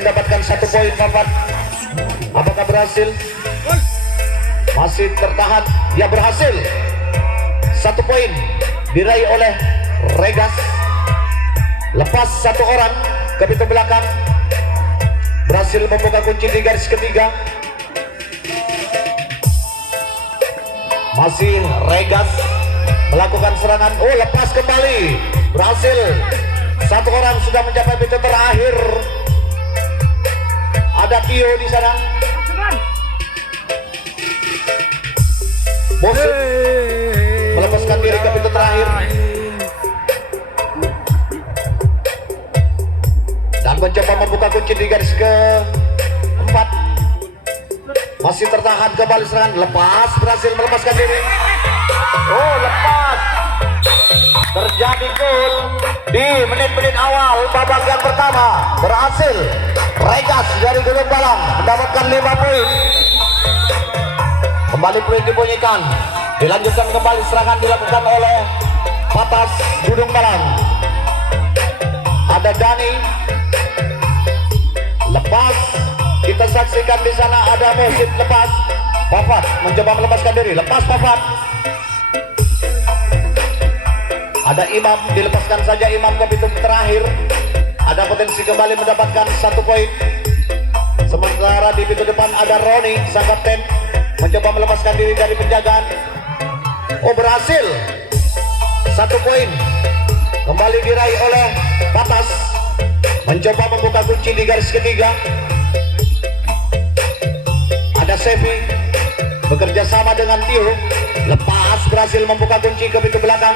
mendapatkan 1 poin Fafat. Apakah berhasil? Masih tertahan. Ya, berhasil. 1 poin diraih oleh Regas. Lepas 1 orang ke pintu belakang. Berhasil membuka kunci di garis ketiga. Masih Regas melakukan serangan. Oh, lepas kembali. Berhasil. 1 orang sudah mencapai pintu terakhir. Ada Tio di sana. Musuh melepaskan diri ke pintu terakhir dan mencoba membuka kunci di garis keempat. Masih tertahan kembali serangan. Lepas, berhasil melepaskan diri. Oh, lepas. Terjadi gol di menit-menit awal babak yang pertama. Berhasil Regas dari Gunung Balang mendapatkan 5 poin. Kembali poin dibunyikan. Dilanjutkan kembali serangan dilakukan oleh Patas Gunung Balang. Ada Dani. Lepas. Kita saksikan di sana ada Musid lepas. Fafat mencoba melepaskan diri. Lepas Fafat. Ada Imam, dilepaskan saja Imam ke pintu terakhir. Ada potensi kembali mendapatkan 1 poin. Sementara di pintu depan ada Roni, sang kapten, mencoba melepaskan diri dari penjagaan. Oh, berhasil. 1 poin kembali diraih oleh Patas. Mencoba membuka kunci di garis ketiga. Ada Sevi bekerja sama dengan Tio. Lepas, berhasil membuka kunci ke pintu belakang.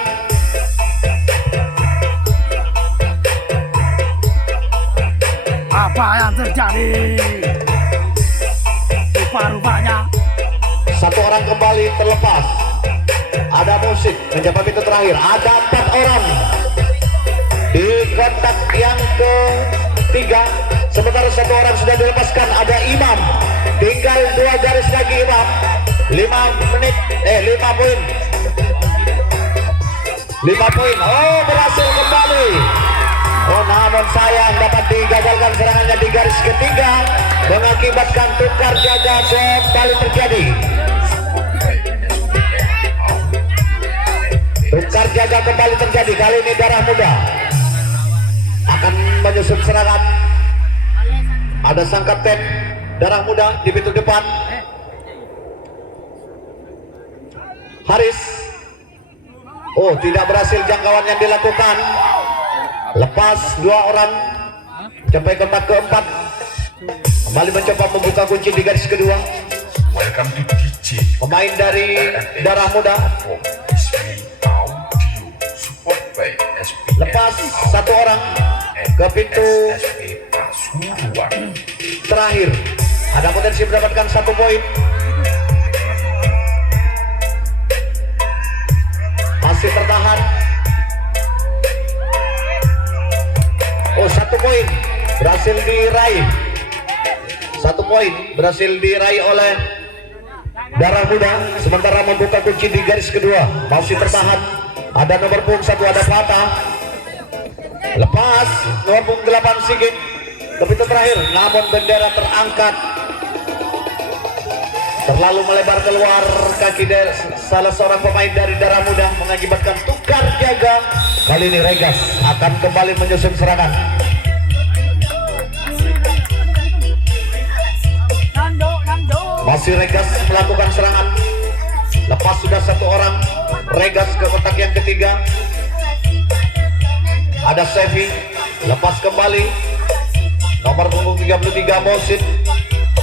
Apa yang terjadi? Rupa-rupanya 1 orang kembali terlepas. Ada Musik mencapai pintu terakhir. Ada 4 orang di kontak yang ketiga. Sementara 1 orang sudah dilepaskan. Ada Imam. Tinggal 2 garis lagi Imam. 5 poin. 5 poin. Oh, berhasil kembali. Oh, namun sayang dapat digagalkan serangannya di garis ketiga, mengakibatkan tukar jaga kembali terjadi. Tukar jaga kembali terjadi. Kali ini Darah Muda akan menyusun serangan. Ada sang kapten Darah Muda di pintu depan. Haris. Oh, tidak berhasil jangkauan yang dilakukan. Lepas 2 orang sampai ke keempat. Kembali mencoba membuka kunci di garis kedua. Welcome to DJ. Pemain dari Darah Muda. Lepas 1 orang ke pintu terakhir. Ada potensi mendapatkan 1 poin. Masih tertahan. Oh, 1 poin berhasil diraih. 1 poin berhasil diraih oleh Darah Muda. Sementara membuka kunci di garis kedua. Masih tertahan. Ada nomor punggung 1, ada Fatah. Lepas nomor punggung 8 Sigit ke pintu terakhir. Namun bendera terangkat. Terlalu melebar keluar kaki dari salah seorang pemain dari Darah Muda, mengakibatkan tukar jaga. Kali ini Regas akan kembali menyusun serangan. Masih Regas melakukan serangan. Lepas sudah 1 orang. Regas ke kotak yang ketiga. Ada Sevi. Lepas kembali. Nomor punggung 33 Mosid.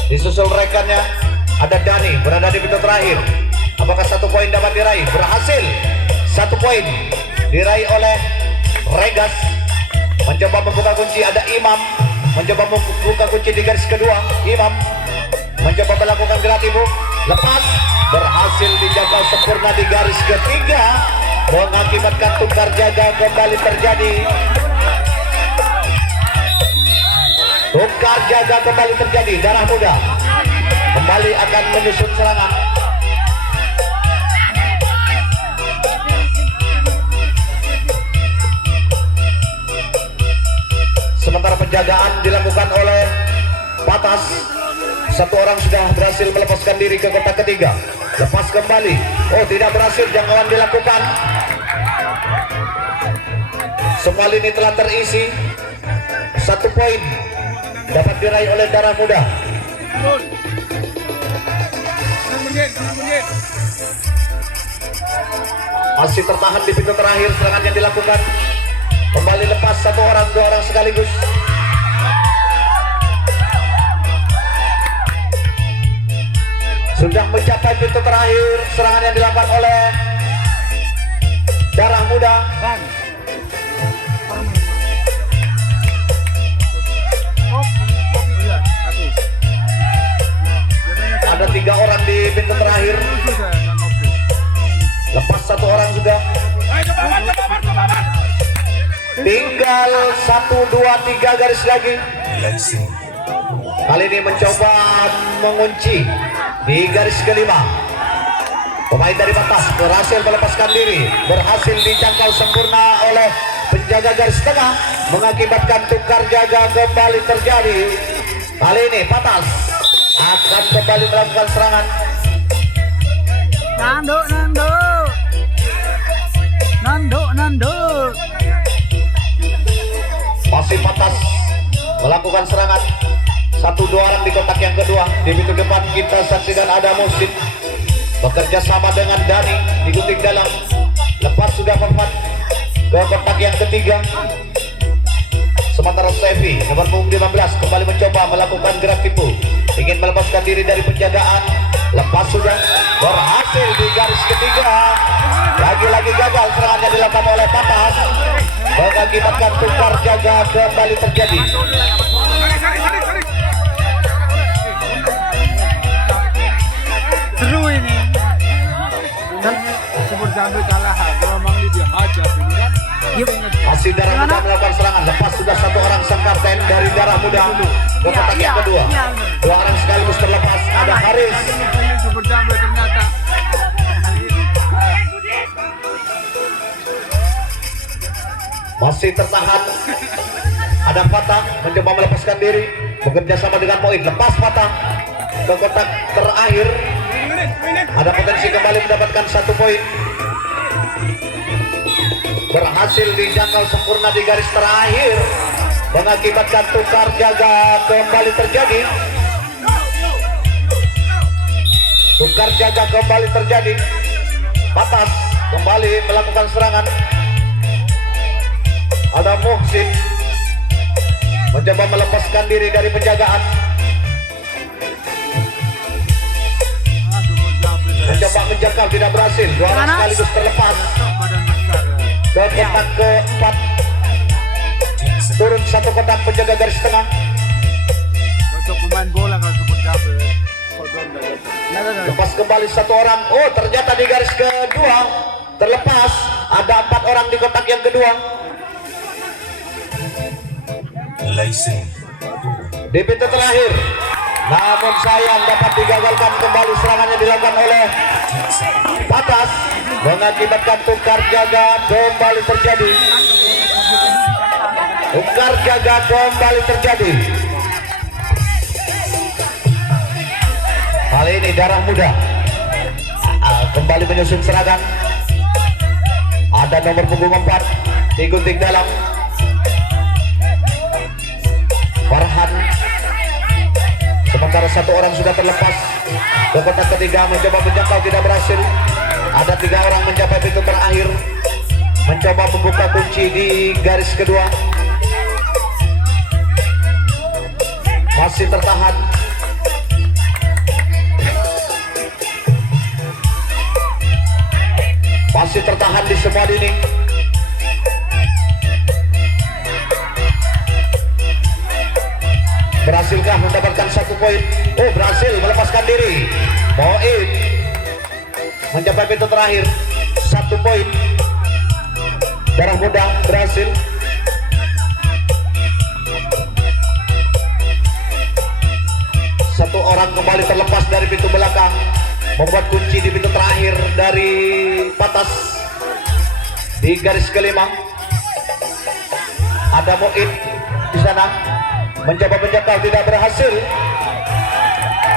Disusul rekannya. Ada Dani berada di pintu terakhir. Apakah 1 poin dapat diraih? Berhasil. 1 poin diraih oleh Regas. Mencoba membuka kunci. Ada Imam mencoba membuka kunci di garis kedua. Imam mencoba melakukan gratibu. Lepas, berhasil dijaga sempurna di garis ketiga, mengakibatkan tukar jaga kembali terjadi. Tukar jaga kembali terjadi. Darah Muda kembali akan menyusun serangan. Sementara penjagaan dilakukan oleh Patas. Satu orang sudah berhasil melepaskan diri ke kotak ketiga. Lepas kembali. Oh, tidak berhasil, jangkauan dilakukan. Semua lini telah terisi. 1 poin dapat diraih oleh Darah Muda. Masih tertahan di pintu terakhir, serangan yang dilakukan. Kembali lepas 1 orang, 2 orang sekaligus. Sudah mencapai pintu terakhir, serangan yang dilakukan oleh Darah Muda. Ada 3 orang di pintu terakhir. Lepas 1 orang juga. Tinggal 1, 2, 3 garis lagi. Langsing. Kali ini mencoba mengunci di garis kelima. Pemain dari Batas berhasil melepaskan diri, berhasil dijangkau sempurna oleh penjaga garis tengah, mengakibatkan tukar jaga kembali terjadi. Kali ini Batas akan kembali melakukan serangan. Nando. Masih Batas melakukan serangan. 1, 2 orang di kotak yang kedua. Di pintu depan kita saksikan ada Musid bekerja sama dengan Dani di gunting dalam. Lepas sudah Fafat ke kotak yang ketiga. Sementara Sevi nomor punggung 15 kembali mencoba melakukan gerak tipu, ingin melepaskan diri dari penjagaan. Lepas sudah berhasil di garis ketiga. Lagi-lagi gagal, serangannya dilakukan oleh Patas, mengakibatkan tukar jaga kembali terjadi. Seru ini. Super Jambe kalah, memang dia hajar ini kan. Masih Darah Muda melakukan serangan. Lepas sudah 1 orang sang kapten dari Darah Muda ke kotak yang kedua. 2 orang sekaligus terlepas. Ada Haris. Super Jambe ternyata. Masih tertahan. Ada Fatah mencoba melepaskan diri, bekerja sama dengan Moin. Lepas Fatah ke kotak terakhir. Ada potensi kembali mendapatkan 1 poin. Berhasil dijangkau sempurna di garis terakhir, mengakibatkan tukar jaga kembali terjadi. Tukar jaga kembali terjadi. Patas kembali melakukan serangan. Ada Muhsin mencoba melepaskan diri dari penjagaan, mencoba menjangkau, tidak berhasil. 2 orang sekaligus terlepas ke kotak keempat. Turun 1 kotak penjaga garis tengah. Untuk pemain bola kalau Super Jambe. Lepas kembali 1 orang. Oh, ternyata di garis kedua terlepas. Ada 4 orang di kotak yang kedua. Langsing. Di pintu terakhir, namun sayang dapat digagalkan. Kembali serangannya dilakukan oleh Patas, mengakibatkan tukar jaga kembali terjadi. Tukar jaga kembali terjadi. Kali ini Darah Muda kembali menyusun serangan. Ada nomor punggung 4 di gunting dalam, Farhan. Sementara 1 orang sudah terlepas ke kotak ketiga, mencoba menjangkau, tidak berhasil. Ada 3 orang mencapai pintu terakhir, mencoba membuka kunci di garis kedua. Masih tertahan. Masih tertahan di semua lini. Berhasilkah mendapatkan 1 poin? Oh, berhasil melepaskan diri. Moin mencapai pintu terakhir, 1 poin. Darah Muda berhasil. Satu orang kembali terlepas dari pintu belakang, membuat kunci di pintu terakhir dari Patas di garis kelima. Ada Moin di sana mencoba menjangkau, tidak berhasil.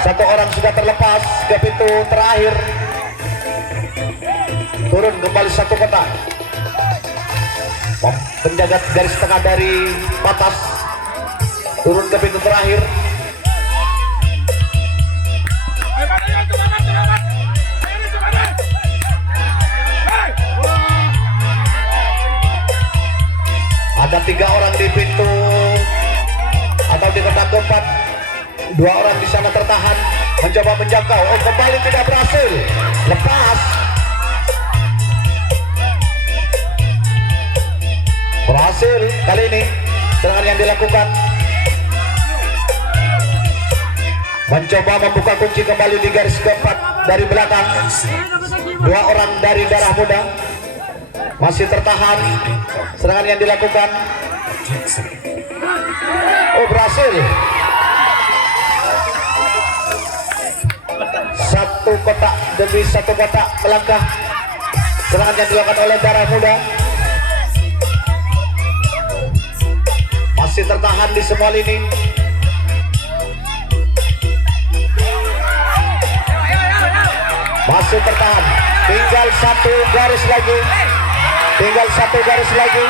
Satu orang sudah terlepas ke pintu terakhir. Turun kembali satu kotak. Penjaga garis tengah dari Patas turun ke pintu terakhir. Ada 3 orang di pintu atau di kotak keempat. 2 orang di sana tertahan, mencoba menjangkau. Oh, kembali tidak berhasil. Lepas. Berhasil kali ini serangan yang dilakukan. Mencoba membuka kunci kembali di garis keempat dari belakang. 2 orang dari darah muda masih tertahan. Serangan yang dilakukan. Oh, berhasil. Satu kotak demi satu kotak melangkah. Serangan yang dilakukan oleh darah muda. Masih tertahan di semua lini. Masih tertahan. Tinggal 1 garis lagi. Tinggal 1 garis lagi.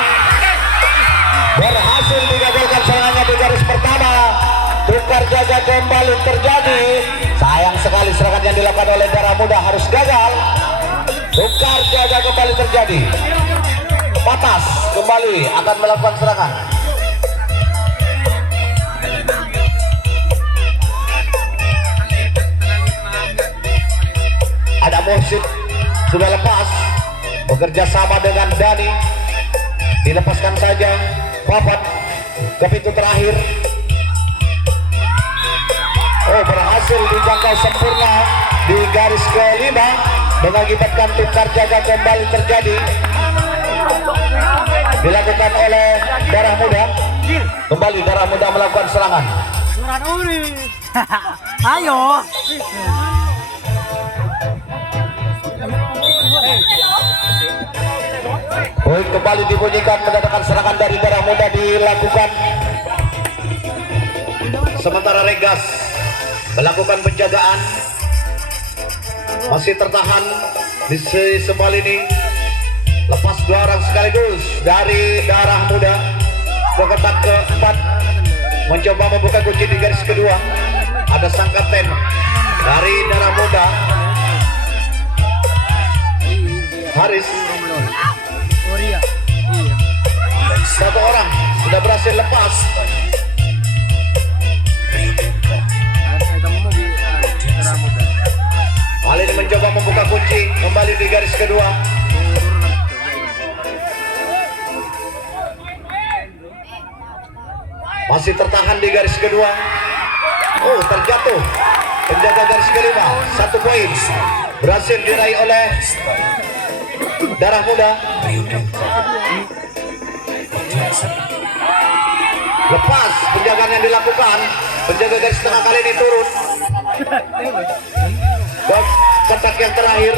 Berhasil digagalkan serangannya di garis pertama. Tukar jaga kembali terjadi. Sayang sekali serangan yang dilakukan oleh darah muda harus gagal. Tukar jaga kembali terjadi. Patas kembali akan melakukan serangan. Ada Muhsin sudah lepas, bekerja sama dengan Dani, dilepaskan saja. Papat ke pintu terakhir. Oh, berhasil dijangkau sempurna di garis kelima, mengakibatkan tukar jaga kembali terjadi, dilakukan oleh darah muda. Kembali darah muda melakukan serangan. Ayo. Poin kembali dibunyikan, mendatangkan serangan dari darah muda dilakukan. Sementara Regas melakukan penjagaan, masih tertahan di sebuah lini. Lepas 2 orang sekaligus dari darah muda ke kotak keempat, mencoba membuka kunci di garis kedua. Ada sang kapten dari darah muda, Haris. Satu orang sudah berhasil lepas. Kali ini mencoba membuka kunci kembali di garis kedua. Masih tertahan di garis kedua. Oh, terjatuh. Penjaga garis kelima. 1 poin berhasil diraih oleh darah muda. Lepas penjagaan yang dilakukan. Penjaga garis tengah kali ini turun ke kotak yang terakhir.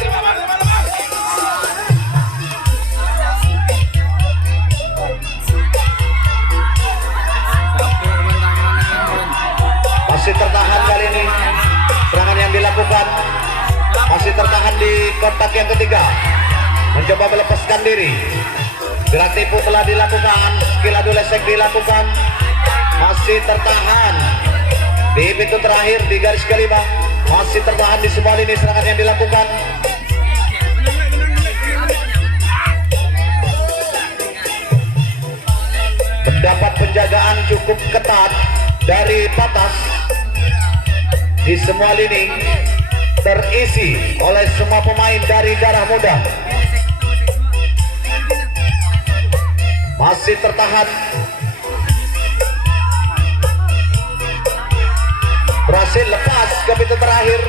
Masih tertahan kali ini serangan yang dilakukan. Masih tertahan di kotak yang ketiga, mencoba melepaskan diri. Gerak tipu telah dilakukan, skill adu lesek dilakukan. Masih tertahan di pintu terakhir di garis kelima. Masih tertahan di semua lini serangan yang dilakukan. Mendapat penjagaan cukup ketat dari Patas. Di semua lini terisi oleh semua pemain dari darah muda. Masih tertahan. Berhasil lepas ke pintu terakhir.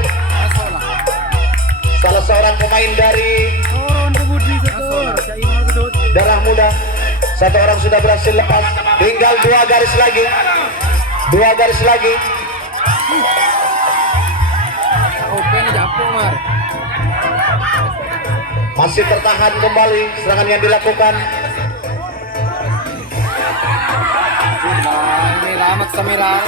Salah seorang pemain dari darah muda. 1 orang sudah berhasil lepas. Tinggal 2 garis lagi. 2 garis lagi. Masih tertahan kembali serangan yang dilakukan. Ini Rahmat Samirar.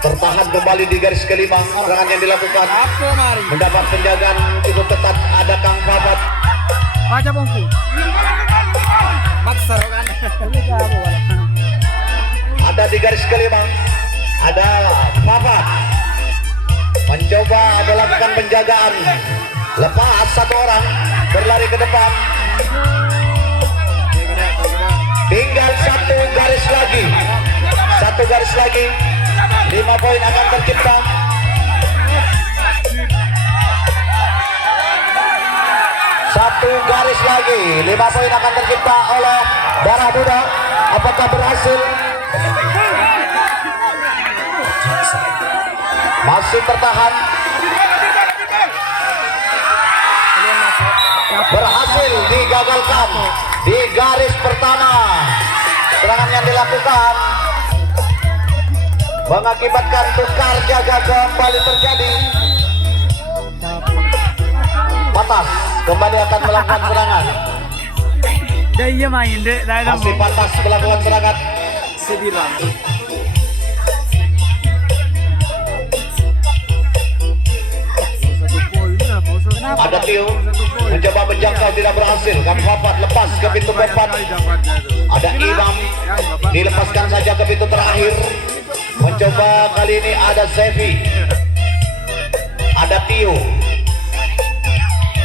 Tertahan kembali di garis kelima. Serangan yang dilakukan Apa mari? mendapat penjagaan cukup ketat. Ada Kang Babat. Baca bongku. Maksa kan. Ini apa wala? Ada di garis kelima. Ada Babat. Mencoba melakukan penjagaan. Lepas satu orang berlari ke depan. Tinggal satu garis lagi. Satu garis lagi. 5 poin akan tercipta. Satu garis lagi. 5 poin akan tercipta oleh Darah Muda. Apakah berhasil? Masih tertahan. Berhasil digagalkan di garis pertama. Serangan yang dilakukan mengakibatkan tukar jaga kembali terjadi. Patas kembali akan melakukan serangan. Dia main deh, Masih Patas melakukan serangan. Sebilang. Ada Tio mencoba menjangkau, tidak berhasil. Kang Babat lepas ke pintu keempat. Ada Imam dilepaskan saja ke pintu terakhir. Mencoba kali ini ada Sevi. Ada Tio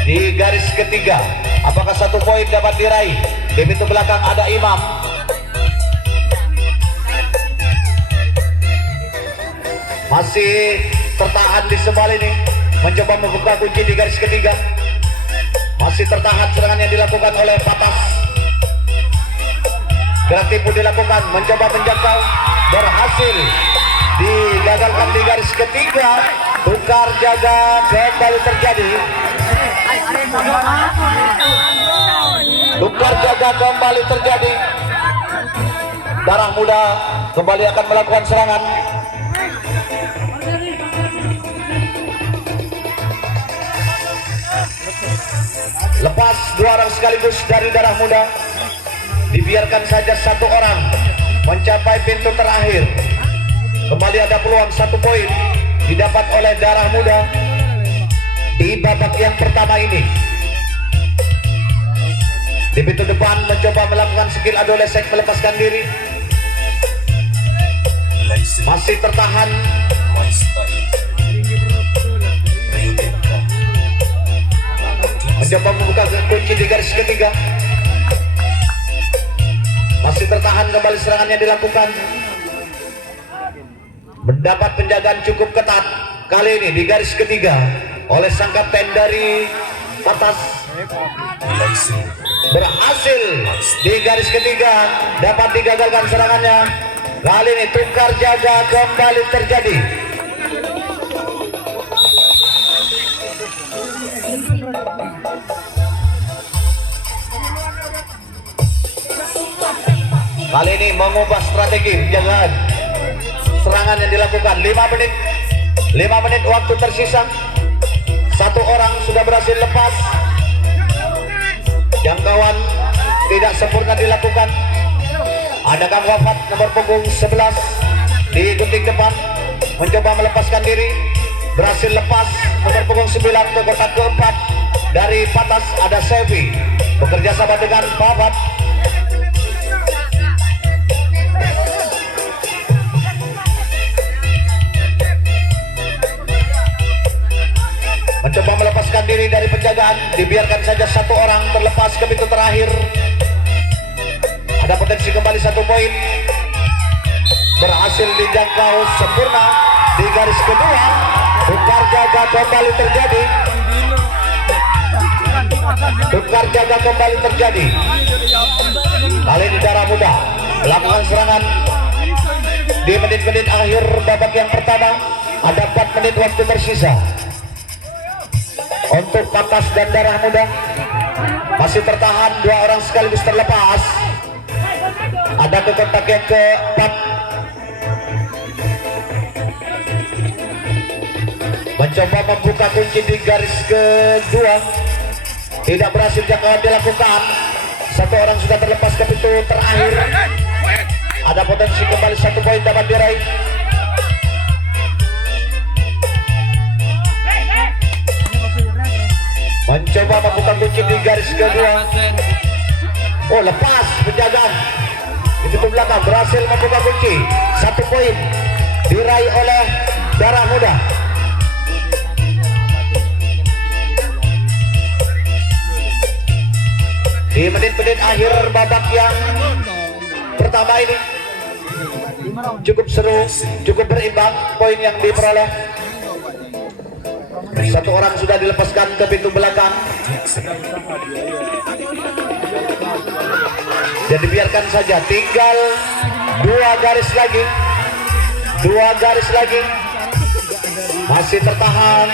di garis ketiga. Apakah 1 poin dapat diraih? Di pintu belakang ada Imam. Masih tertahan di sebelah ini. Mencoba membuka kunci di garis ketiga. Masih tertahan serangan yang dilakukan oleh Patas. Gerak tipu dilakukan, mencoba menjangkau, berhasil digagalkan di garis ketiga. Tukar jaga kembali terjadi. Tukar jaga kembali terjadi. Darah Muda kembali akan melakukan serangan. Lepas 2 orang sekaligus dari Darah Muda. Dibiarkan saja 1 orang mencapai pintu terakhir. Kembali ada peluang 1 poin didapat oleh Darah Muda di babak yang pertama ini. Di pintu depan mencoba melakukan skill adolescent melepaskan diri. Legend. Masih tertahan. My style. Rayutenka. Mencoba membuka kunci di garis ketiga. Masih tertahan kembali serangan yang dilakukan. Mendapat penjagaan cukup ketat kali ini di garis ketiga oleh sang kapten dari Patas. Legend. Berhasil di garis ketiga, dapat digagalkan serangannya. Kali ini tukar jaga kembali terjadi. Kali ini mengubah strategi penjagaan serangan yang dilakukan. 5 menit waktu tersisa. 1 orang sudah berhasil lepas. Jangkauan tidak sempurna dilakukan. Ada Kang Wafat nomor punggung 11 di gunting depan, mencoba melepaskan diri, berhasil lepas. Nomor punggung 9 ke kotak keempat dari Patas ada Sevi, bekerja sama dengan Babat. Mencoba melepaskan diri dari penjagaan, dibiarkan saja 1 orang terlepas ke pintu terakhir. Ada potensi kembali 1 poin. Berhasil dijangkau sempurna di garis kedua. Tukar jaga kembali terjadi. Tukar jaga kembali terjadi. Kali ini Darah Muda melakukan serangan di menit-menit akhir babak yang pertama. Ada 4 menit waktu tersisa untuk Patas dan Darah Muda. Masih tertahan, 2 orang sekaligus terlepas. Ada ke kontak yang keempat. Mencoba membuka kunci di garis kedua. Tidak berhasil jangkauan dilakukan. Satu orang sudah terlepas ke pintu terakhir. Ada potensi kembali 1 poin dapat diraih. Mencoba membuka kunci di garis kedua. Oh, lepas penjagaan. Itu ke belakang berhasil membuka kunci. 1 poin diraih oleh Darah Muda. Di menit-menit akhir babak yang pertama ini cukup seru, cukup berimbang poin yang diperoleh. 1 orang sudah dilepaskan ke pintu belakang. Jadi biarkan saja, tinggal 2 garis lagi. 2 garis lagi. Masih tertahan.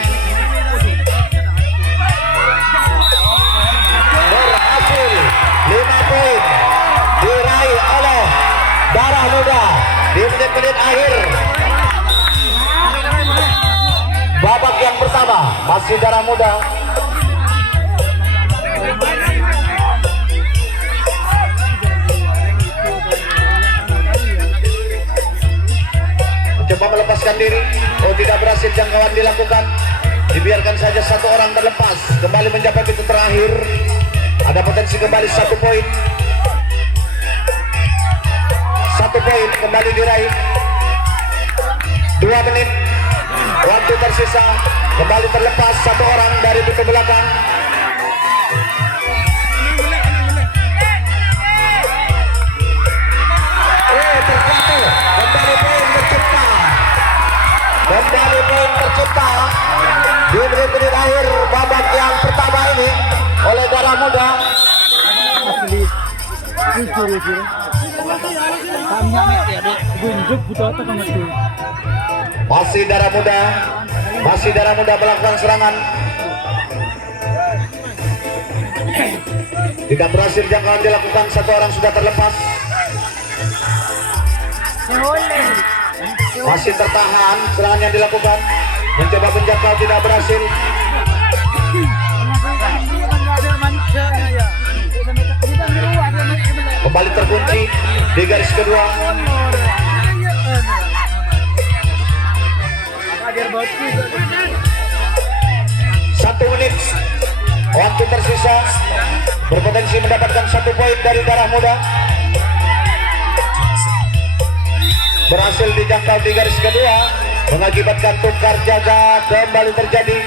Berhasil 5 poin diraih oleh Darah Muda di menit-menit akhir babak yang pertama. Masih Darah Muda. Mencoba melepaskan diri. Oh, tidak berhasil, jangkauan dilakukan. Dibiarkan saja 1 orang terlepas. Kembali mencapai pintu terakhir. Ada potensi kembali 1 poin. 1 poin kembali diraih. 2 menit. Waktu tersisa. Kembali terlepas 1 orang dari pintu belakang. Terjatuh. Kembali poin tercipta. Kembali poin tercipta di menit-menit akhir babak yang pertama ini oleh Darah Muda. Masih Darah Muda. Masih Darah Muda melakukan serangan. Tidak berhasil, jangkauan dilakukan. 1 orang sudah terlepas. Masih tertahan, serangan yang dilakukan. Mencoba menjangkau, tidak berhasil. Kembali terkunci di garis kedua. 1 menit. Waktu tersisa. Berpotensi mendapatkan 1 poin dari Darah Muda. Berhasil dijangkau di garis kedua, mengakibatkan tukar jaga kembali terjadi.